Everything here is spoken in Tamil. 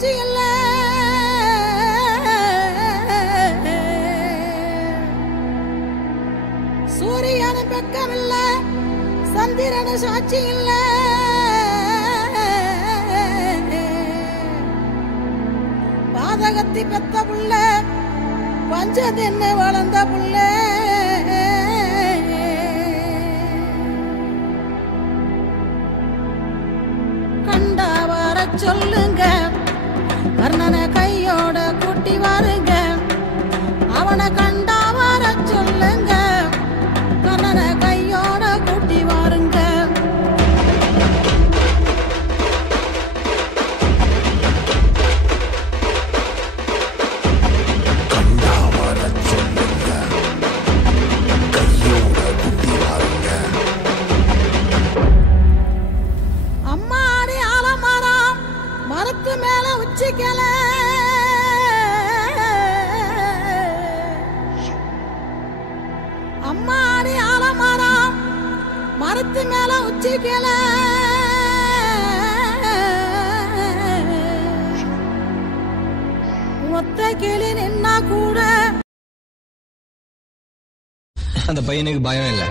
சாட்சி இல்ல சூரியனு பெக்கமில்ல சந்திரனு சாட்சி இல்ல பாதகத்தி பெத்த புள்ள பஞ்சதென்ன வளர்ந்த புள்ள கண்டா வர சொல்லுங்க கர்ணனை கையோட கூட்டி வாருங்க அவனை கண்டா வர சொல்லுங்க கர்ணனை கையோட கூட்டி வாருங்க அம்மாடி ஆலமரம் மரத்து மேல உச்சிக்கல அம்மாடி ஆலமரம் மரத்து மேல உச்சிக்கல ஒத்த கிளி நின்னா கூட அந்த பையனுக்கு பயம் இல்லை.